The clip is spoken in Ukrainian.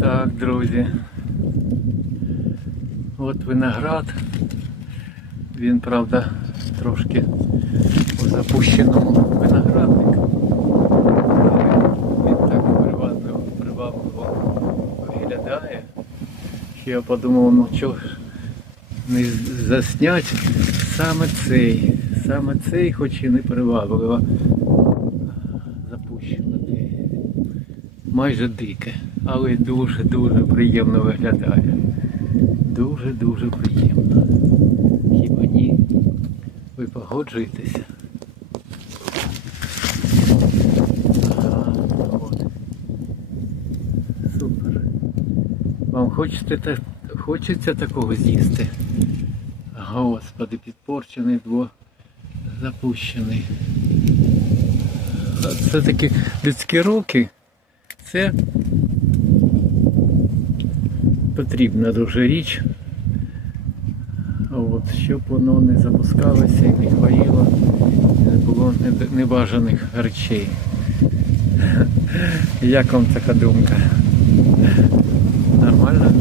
Так, друзі. От виноград. Він, правда, трошки у запущеному винограднику. Він так привабливо, привабливо виглядає. Я подумав, ну чого ж не заснять саме цей. Саме цей, хоч і не привабливо запущено. Майже дике, але дуже-дуже приємно виглядає. Дуже-дуже приємно. Хіба ні? Ви погоджуєтеся? Супер. Вам хочете, та- хочеться такого з'їсти? Господи, підпорчений, бо запущений. А Це такі людські руки. Це потрібна дуже річ. От, щоб воно не запускалося і не хворіло, не було небажаних речей. Як вам така думка? Нормально?